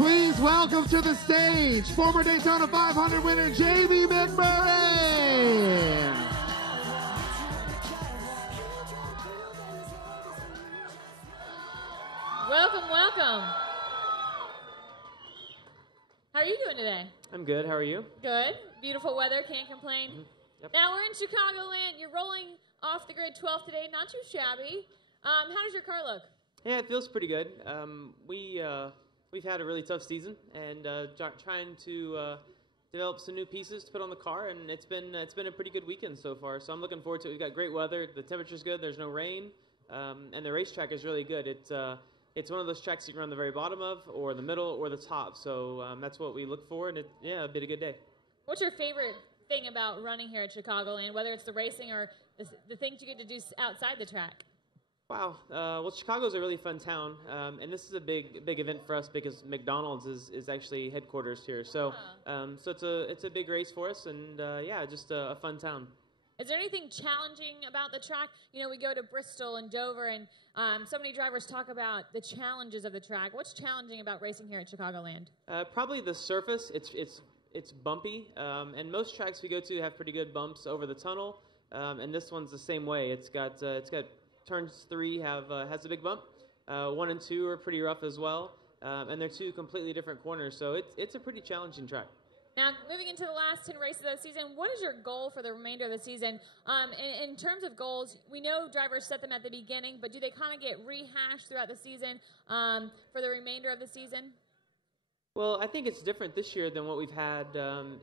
Please welcome to the stage former Daytona 500 winner Jamie McMurray. Welcome, welcome. How are you doing today? I'm good. How are you? Good. Beautiful weather. Can't complain. Yep. Now we're in Chicagoland. You're rolling off the grid 12th today. Not too shabby. How does your car look? Yeah, it feels pretty good. We've had a really tough season and trying to develop some new pieces to put on the car, and it's been a pretty good weekend so far. So I'm looking forward to it. We've got great weather. The temperature's good. There's no rain, and the racetrack is really good. It's one of those tracks you can run the very bottom of, or the middle, or the top. So that's what we look for, and it'll be a good day. What's your favorite thing about running here at Chicagoland, whether it's the racing or the things you get to do outside the track? Wow. Well, Chicago's a really fun town, and this is a big event for us because McDonald's is actually headquarters here. So, so it's a big race for us, and yeah, just a fun town. Is there anything challenging about the track? You know, we go to Bristol and Dover, and so many drivers talk about the challenges of the track. What's challenging about racing here at Chicagoland? Probably the surface. It's bumpy, and most tracks we go to have pretty good bumps over the tunnel, and this one's the same way. It's got turns 3 has a big bump. 1 and 2 are pretty rough as well, and they're 2 completely different corners. So it's a pretty challenging track. Now, moving into the last 10 races of the season, what is your goal for the remainder of the season? In terms of goals, we know drivers set them at the beginning, but do they kind of get rehashed throughout the season for the remainder of the season? Well, I think it's different this year than what we've had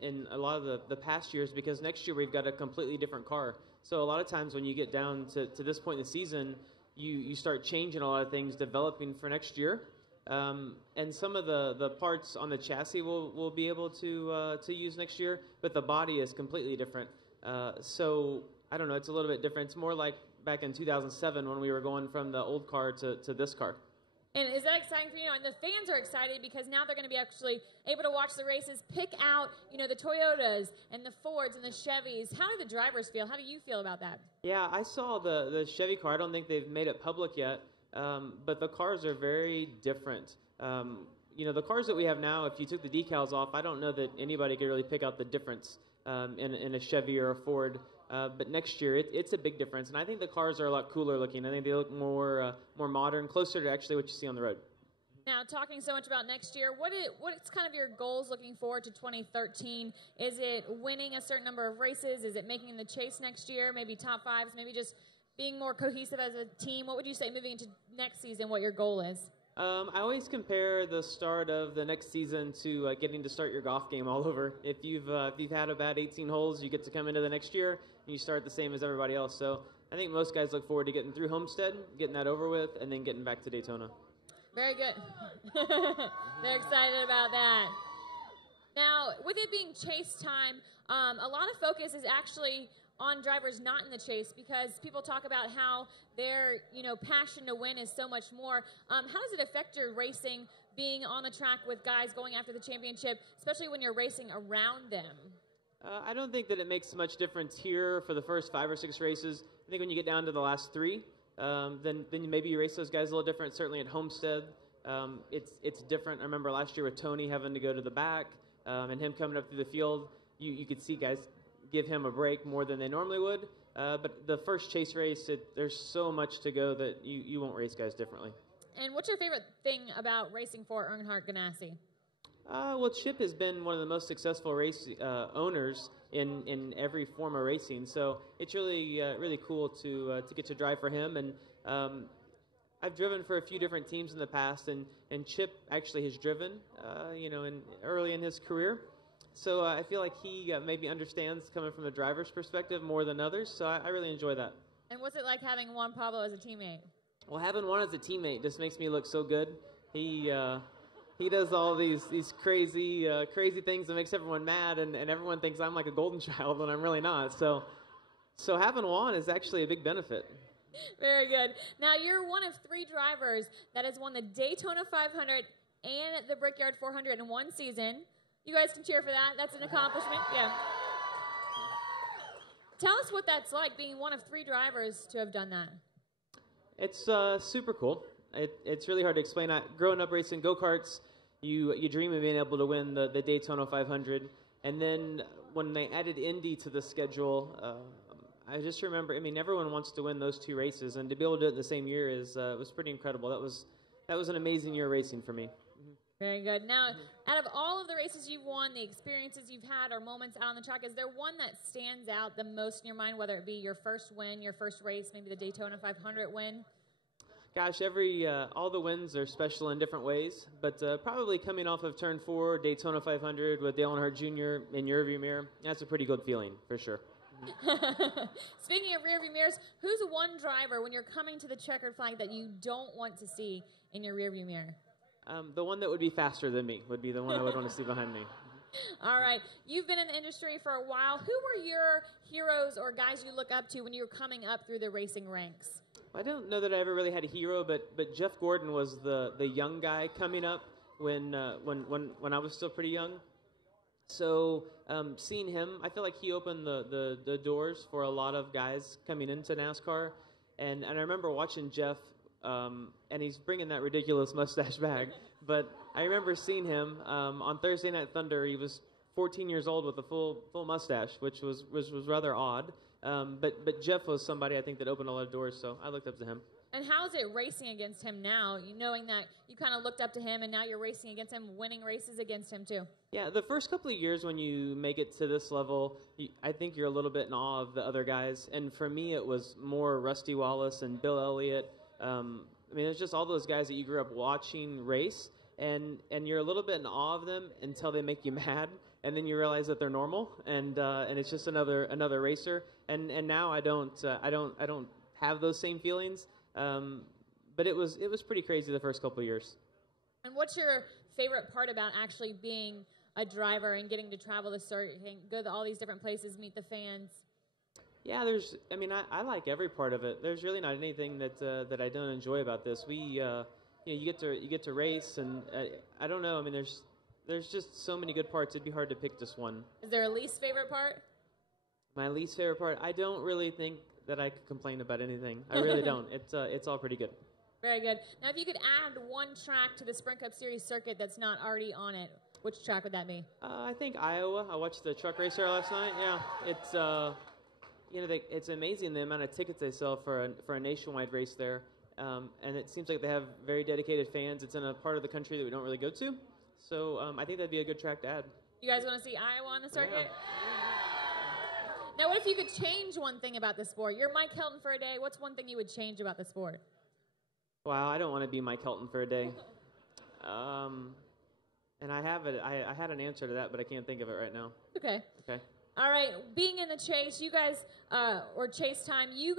in a lot of the past years, because next year we've got a completely different car. So a lot of times when you get down to this point in the season, you start changing a lot of things, developing for next year. And some of the parts on the chassis we'll be able to use next year, but the body is completely different. So I don't know, it's a little bit different. It's more like back in 2007 when we were going from the old car to this car. And is that exciting for you? And the fans are excited because now they're going to be actually able to watch the races, pick out, the Toyotas and the Fords and the Chevys. How do the drivers feel? How do you feel about that? Yeah, I saw the Chevy car. I don't think they've made it public yet, but the cars are very different. The cars that we have now, if you took the decals off, I don't know that anybody could really pick out the difference in a Chevy or a Ford. But next year, it's a big difference, and I think the cars are a lot cooler looking. I think they look more modern, closer to actually what you see on the road. Now, talking so much about next year, what's kind of your goals looking forward to 2013? Is it winning a certain number of races? Is it making the chase next year? Maybe top 5s? Maybe just being more cohesive as a team? What would you say moving into next season? What your goal is? I always compare the start of the next season to getting to start your golf game all over. If you've had a bad 18 holes, you get to come into the next year and you start the same as everybody else. So I think most guys look forward to getting through Homestead, getting that over with, and then getting back to Daytona. Very good. They're excited about that. Now, with it being chase time, a lot of focus is actually on drivers not in the chase because people talk about how their passion to win is so much more. How does it affect your racing being on the track with guys going after the championship, especially when you're racing around them? I don't think that it makes much difference here for the first 5 or 6 races. I think when you get down to the last 3, then maybe you race those guys a little different. Certainly at Homestead, it's different. I remember last year with Tony having to go to the back and him coming up through the field. You could see guys give him a break more than they normally would. But the first chase race, there's so much to go that you won't race guys differently. And what's your favorite thing about racing for Earnhardt Ganassi? Well, Chip has been one of the most successful race owners in every form of racing. So it's really cool to get to drive for him. And I've driven for a few different teams in the past, and Chip actually has driven, early in his career. So I feel like he maybe understands coming from the driver's perspective more than others, so I really enjoy that. And what's it like having Juan Pablo as a teammate? Well, having Juan as a teammate just makes me look so good. He does all these crazy things that makes everyone mad, and everyone thinks I'm like a golden child when I'm really not. So having Juan is actually a big benefit. Very good. Now, you're one of 3 drivers that has won the Daytona 500 and the Brickyard 400 in one season. You guys can cheer for that. That's an accomplishment. Yeah. Tell us what that's like, being one of 3 drivers to have done that. It's super cool. It's really hard to explain. Growing up racing go-karts, you dream of being able to win the Daytona 500. And then when they added Indy to the schedule, I just remember, I mean, everyone wants to win those two races, and to be able to do it in the same year was pretty incredible. That was an amazing year racing for me. Very good. Now, out of all of the races you've won, the experiences you've had, or moments out on the track, is there one that stands out the most in your mind, whether it be your first win, your first race, maybe the Daytona 500 win? Gosh, all the wins are special in different ways, but probably coming off of Turn 4, Daytona 500 with Dale Earnhardt Jr. in your rearview mirror, that's a pretty good feeling, for sure. Speaking of rearview mirrors, who's one driver, when you're coming to the checkered flag, that you don't want to see in your rearview mirror? The one that would be faster than me would be the one I would want to see behind me. All right. You've been in the industry for a while. Who were your heroes or guys you look up to when you were coming up through the racing ranks? I don't know that I ever really had a hero, but Jeff Gordon was the young guy coming up when I was still pretty young. So seeing him, I feel like he opened the doors for a lot of guys coming into NASCAR. And I remember watching Jeff, and he's bringing that ridiculous mustache back. But I remember seeing him on Thursday Night Thunder. He was 14 years old with a full mustache, which was rather odd. But Jeff was somebody I think that opened a lot of doors, so I looked up to him. And how is it racing against him now, knowing that you kind of looked up to him and now you're racing against him, winning races against him too? Yeah, the first couple of years when you make it to this level, I think you're a little bit in awe of the other guys. And for me, it was more Rusty Wallace and Bill Elliott. I mean, it's just all those guys that you grew up watching race, and you're a little bit in awe of them until they make you mad, and then you realize that they're normal, and it's just another racer. And now I don't have those same feelings. But it was pretty crazy the first couple of years. And what's your favorite part about actually being a driver and getting to travel the circuit, go to all these different places, meet the fans? Yeah, I like every part of it. There's really not anything that I don't enjoy about this. You get to race, and I don't know. I mean, there's just so many good parts. It'd be hard to pick just one. Is there a least favorite part? My least favorite part, I don't really think that I could complain about anything. I really don't. It's all pretty good. Very good. Now, if you could add one track to the Sprint Cup Series circuit that's not already on it, which track would that be? I think Iowa. I watched the truck race there last night. Yeah, it's it's amazing the amount of tickets they sell for a nationwide race there, and it seems like they have very dedicated fans. It's in a part of the country that we don't really go to, so I think that'd be a good track to add. You guys want to see Iowa on the circuit? Yeah. Now, what if you could change one thing about the sport? You're Mike Helton for a day. What's one thing you would change about the sport? Wow, I don't want to be Mike Helton for a day. And I had an answer to that, but I can't think of it right now. Okay. Okay. All right. Being in the chase, you guys, or chase time, you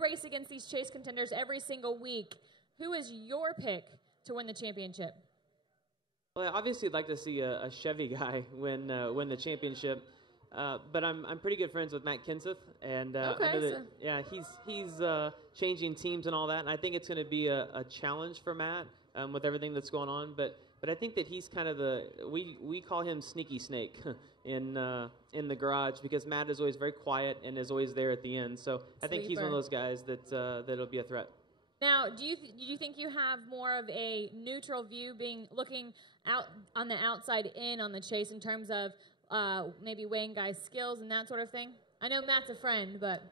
race against these chase contenders every single week. Who is your pick to win the championship? Well, obviously, I'd like to see a Chevy guy win the championship. But I'm pretty good friends with Matt Kenseth, and he's changing teams and all that, and I think it's going to be a challenge for Matt with everything that's going on. But I think that he's kind of we call him Sneaky Snake in the garage, because Matt is always very quiet and is always there at the end. So I think he's one of those guys that'll be a threat. Now, do you think you have more of a neutral view, looking out on the outside in on the chase in terms of maybe weighing guys' skills and that sort of thing? I know Matt's a friend, but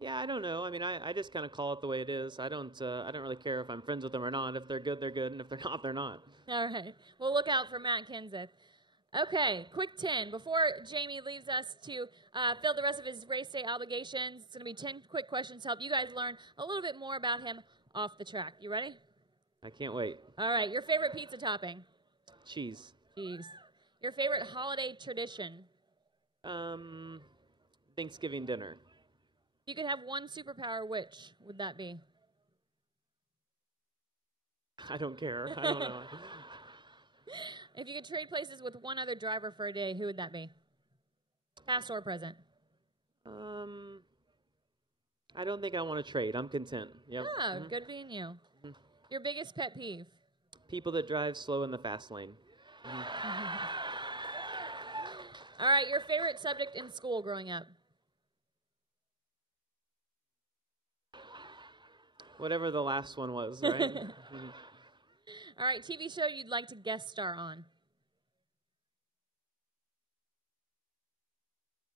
yeah, I don't know. I mean, I just kind of call it the way it is. I don't really care if I'm friends with them or not. If they're good, they're good, and if they're not, they're not. All right. Well, look out for Matt Kenseth. Okay, quick 10. Before Jamie leaves us to fill the rest of his race day obligations, it's going to be 10 quick questions to help you guys learn a little bit more about him off the track. You ready? I can't wait. All right. Your favorite pizza topping? Cheese. Your favorite holiday tradition? Thanksgiving dinner. If you could have one superpower, which would that be? I don't care. I don't know. If you could trade places with one other driver for a day, who would that be? Past or present? I don't think I want to trade. I'm content. Yep. Oh, good being you. Mm-hmm. Your biggest pet peeve? People that drive slow in the fast lane. All right, your favorite subject in school growing up? Whatever the last one was, right? All right, TV show you'd like to guest star on.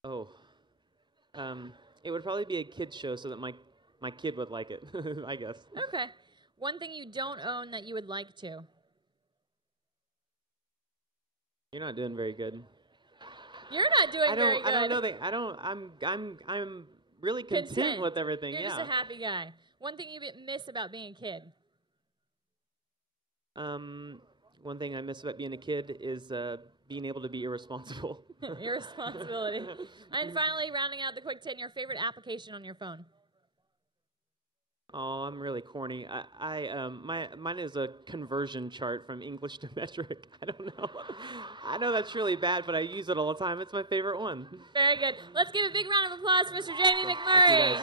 Oh. It would probably be a kid's show so that my kid would like it, I guess. Okay. One thing you don't own that you would like to. You're not doing very good. You're not doing very good. I don't know that. I'm really content with everything. You're just a happy guy. One thing you miss about being a kid. One thing I miss about being a kid is being able to be irresponsible. Irresponsibility. And finally, rounding out the quick 10, your favorite application on your phone. Oh, I'm really corny. Mine is a conversion chart from English to metric. I don't know. I know that's really bad, but I use it all the time. It's my favorite one. Very good. Let's give a big round of applause for Mr. Jamie McMurray.